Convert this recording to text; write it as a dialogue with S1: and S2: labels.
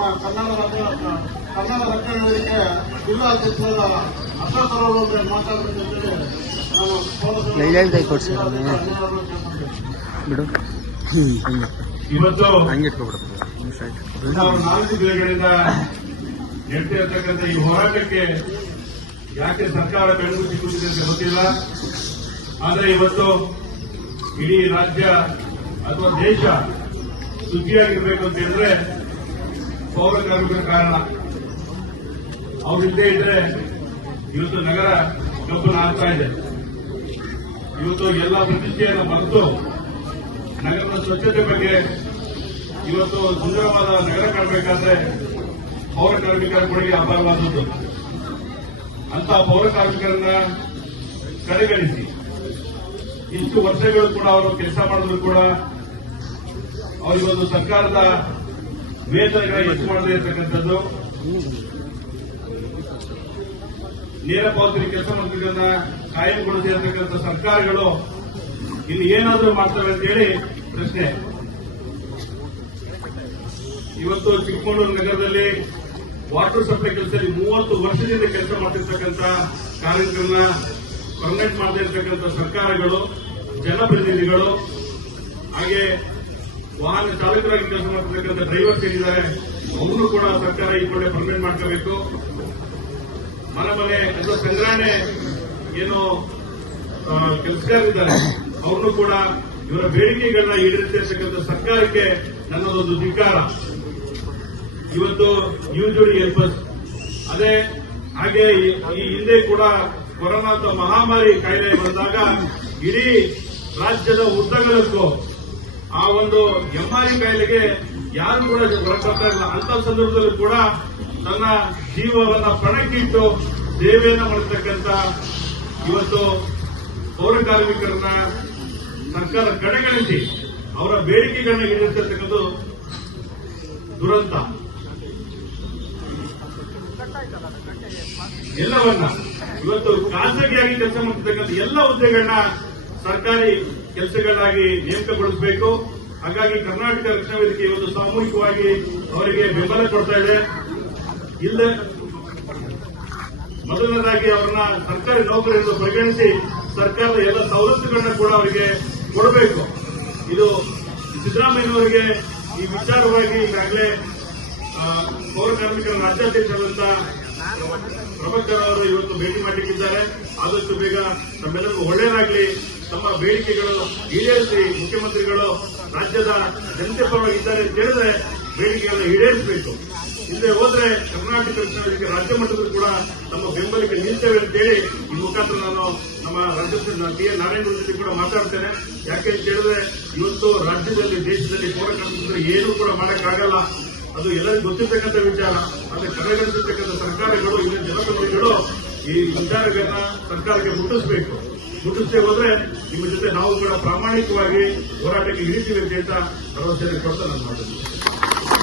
S1: ನಮ್ಮ ಕನ್ನಡ ರಕ್ಷಣಾ ಕನ್ನಡ ರಕ್ಷಣೆ ವೇದಿಕೆ ಜಿಲ್ಲಾ ಅಧ್ಯಕ್ಷರಾದ ಅಶೋಕ್. ಧನ್ಯವಾದಗಳು ಕೇಳ್ಕೊಂಡೆ.
S2: ಬಿಡು
S3: ಇವತ್ತು ನಾವು ನಾಲ್ಕು ಜಿಲ್ಲೆಗಳಿಂದ ನಡೀತಾ ಇರ್ತಕ್ಕಂಥ ಈ ಹೋರಾಟಕ್ಕೆ ಯಾಕೆ ಸರ್ಕಾರ ಬೆಂಗಳೂರು ಕೂತಿದೆ ಅಂತ ಗೊತ್ತಿಲ್ಲ ಆದರೆ ಇವತ್ತು ಇಡೀ ರಾಜ್ಯ ಅಥವಾ ದೇಶ ಸುದ್ದಿಯಾಗಿರ್ಬೇಕು ಅಂತ ಹೇಳಿದ್ರೆ ಪೌರ ಕಾರ್ಮಿಕರ ಕಾರಣ ಅವರಿದ್ದೇ ಇದ್ರೆ ಇವತ್ತು ನಗರ ಕಬ್ಬನ ಆಗ್ತಾ ಇದೆ. ಇವತ್ತು ಎಲ್ಲ ಪ್ರತಿಷ್ಠೆಯನ್ನು ಮರೆತು ನಗರದ ಸ್ವಚ್ಛತೆ ಬಗ್ಗೆ ಇವತ್ತು ಸುಂದರವಾದ ನಗರ ಕಾಣಬೇಕಾದ್ರೆ ಪೌರ ಕಾರ್ಮಿಕರ ಕೊಡುಗೆ ಅಪಾರವಾದದ್ದು. ಅಂತ ಪೌರ ಕಾರ್ಮಿಕರನ್ನ ಕಡೆಗಣಿಸಿ ಇಷ್ಟು ವರ್ಷಗಳು ಕೂಡ ಅವರು ಕೆಲಸ ಮಾಡಿದ್ರು ಕೂಡ ಅವರಿಗೊಂದು ಸರ್ಕಾರದ ಇರತಕ್ಕಂಥದ್ದು. ನೇರ ಪಾವತಿ ಕೆಲಸ ಮಂತ್ರಿಗಳನ್ನ ಕಾಯಂಗೊಳಿಸಿರ್ತಕ್ಕಂಥ ಸರ್ಕಾರಗಳು ಇಲ್ಲಿ ಏನಾದರೂ ಮಾಡ್ತವೆ ಅಂತೇಳಿ ಪ್ರಶ್ನೆ. ಇವತ್ತು ಚಿಕ್ಕಮಗಳೂರು ನಗರದಲ್ಲಿ ವಾಟರ್ ಸಪ್ಲೈ ಕೆಲಸದಲ್ಲಿ ಮೂವತ್ತು ವರ್ಷದಿಂದ ಕೆಲಸ ಮಾಡ್ತಿರ್ತಕ್ಕಂಥ ಕಾರ್ಮಿಕರನ್ನ ಪರ್ಮನೆಂಟ್ ಮಾಡದೇ ಇರತಕ್ಕಂಥ ಸರ್ಕಾರಗಳು, ಜನಪ್ರತಿನಿಧಿಗಳು, ಹಾಗೆ ವಾಹನ ಚಾಲಕರಾಗಿ ಕೆಲಸ ಮಾಡ್ತಕ್ಕಂಥ ಡ್ರೈವರ್ಸ್ ಏನಿದ್ದಾರೆ ಅವರು ಕೂಡ ಸರ್ಕಾರ ಈ ಕಡೆ ಪರ್ಮನೆಂಟ್ ಮಾಡ್ಕೋಬೇಕು. ಮನೆ ಮನೆ ಅಥವಾ ಸಂಗ್ರಹಣೆ ಏನು ಕೆಲಸಗಾರಿದ್ದಾರೆ ಅವ್ರನ್ನು ಕೂಡ ಇವರ ಬೇಡಿಕೆಗಳನ್ನ ಈಡೇರಿಸಿರ್ತಕ್ಕಂಥ ಸರ್ಕಾರಕ್ಕೆ ನನ್ನದೊಂದು ಧಿಕ್ಕಾರ. ಇವತ್ತು ಯೂಜುಡಿ ಎಲ್ಪಸ್ ಅದೇ ಹಾಗೆ ಈ- ಹಿಂದೆ ಕೂಡ ಕೊರೋನಾ ಅಂತ ಮಹಾಮಾರಿ ಕಾಯಿಲೆ ಬಂದಾಗ ಇಡೀ ರಾಜ್ಯದ ಉದ್ದಗಲಕ್ಕೂ ಆ ಒಂದು ಎಂಆರ್ಇ ಕಾಯಿಲೆಗೆ ಯಾರು ಕೂಡ ಒಳಪಡ್ತಾ ಇಲ್ಲ. ಅಂತ ಸಂದರ್ಭದಲ್ಲೂ ಕೂಡ ತನ್ನ ಜೀವವನ್ನ ಪಣಕ್ಕಿಟ್ಟು ಸೇವೆಯನ್ನ ಮಾಡತಕ್ಕಂತ ಇವತ್ತು ಪೌರ ಕಾರ್ಮಿಕರನ್ನ ಸರ್ಕಾರ ಕಡೆಗಣಿಸಿ ಅವರ ಬೇಡಿಕೆಗಳನ್ನ ಈಡೇರಿಸಿರ್ತಕ್ಕಂಥದ್ದು ದುರಂತ. ಎಲ್ಲವನ್ನ ಇವತ್ತು ಖಾಸಗಿಯಾಗಿ ಕೆಲಸ ಮಾಡ್ತಕ್ಕಂಥ ಎಲ್ಲ ಹುದ್ದೆಗಳನ್ನ ಸರ್ಕಾರಿ ಕೆಲಸಗಳಾಗಿ ನೇಮಕಗೊಳಿಸಬೇಕು. ಹಾಗಾಗಿ ಕರ್ನಾಟಕ ರಕ್ಷಣಾ ವೇದಿಕೆ ಇವತ್ತು ಸಾಮೂಹಿಕವಾಗಿ ಅವರಿಗೆ ಬೆಂಬಲ ಕೊಡ್ತಾ ಇದೆ. ಇಲ್ಲ ಮೊದಲನೇದಾಗಿ ಅವರನ್ನ ಸರ್ಕಾರಿ ನೌಕರರೆಂದು ಪರಿಗಣಿಸಿ ಸರ್ಕಾರದ ಎಲ್ಲ ಸವಲತ್ತುಗಳನ್ನ ಕೂಡ ಅವರಿಗೆ ಕೊಡಬೇಕು. ಇದು ಸಿದ್ದರಾಮಯ್ಯನವರಿಗೆ ಈ ವಿಚಾರವಾಗಿ ಈಗಾಗಲೇ ಪೌರ ಕಾರ್ಮಿಕರ ರಾಜ್ಯಾಧ್ಯಕ್ಷರಾದಂತ ಪ್ರಭಾಕರ್ ಅವರು ಇವತ್ತು ಭೇಟಿ ಮಾಡಲಿಕ್ಕಿದ್ದಾರೆ. ಆದಷ್ಟು ಬೇಗ ನಮ್ಮೆಲ್ಲರಿಗೂ ಒಳ್ಳೆಯದಾಗಲಿ. ತಮ್ಮ ಬೇಡಿಕೆಗಳು ಈಡೇರಿಸಿ ಮುಖ್ಯಮಂತ್ರಿಗಳು ರಾಜ್ಯದ ಜನತೆ ಪರವಾಗಿ ಇದ್ದಾರೆ ಅಂತ ಹೇಳಿದ್ರೆ ಬೇಡಿಕೆಗಳನ್ನು ಈಡೇರಿಸಬೇಕು. ಹಿಂದೆ ಹೋದ್ರೆ ಕರ್ನಾಟಕ ರಾಜ್ಯ ಮಟ್ಟದಲ್ಲಿ ಕೂಡ ನಮ್ಮ ಬೆಂಬಲಕ್ಕೆ ನಿಲ್ತೇವೆ ಅಂತೇಳಿ ಈ ಮುಖಾಂತರ ನಾನು ನಮ್ಮ ರಾಜ್ಯ ಟಿ ಎ ನಾರಾಯಣ ಜೊತೆ ಕೂಡ ಮಾತಾಡ್ತೇನೆ. ಯಾಕೆ ಅಂತ ಹೇಳಿದ್ರೆ ಇವತ್ತು ರಾಜ್ಯದಲ್ಲಿ, ದೇಶದಲ್ಲಿ ಪೌರ ಏನು ಕೂಡ ಮಾಡೋಕ್ಕಾಗಲ್ಲ. ಅದು ಎಲ್ಲರಿಗೂ ಗೊತ್ತಿರ್ತಕ್ಕಂಥ ವಿಚಾರ. ಆದರೆ ಕಡೆಗಣಿಸಿರ್ತಕ್ಕಂಥ ಸರ್ಕಾರಗಳು, ಇಲ್ಲಿನ ಜನಪ್ರತಿನಿಧಿಗಳು ಈ ವಿಚಾರಗಳನ್ನ ಸರ್ಕಾರಕ್ಕೆ ಮುಟ್ಟಿಸಬೇಕು. ಮುಟ್ಟಿಸದೆ ಹೋದ್ರೆ ನಿಮ್ಮ ಜೊತೆ ನಾವು ಕೂಡ ಪ್ರಾಮಾಣಿಕವಾಗಿ ಹೋರಾಟಕ್ಕೆ ಇಳಿತೀವಿ ಅಂತ ಭರವಸೆ ಕೊಡ್ತಾ ನಾನು ಮಾತಾಡ್ತೀನಿ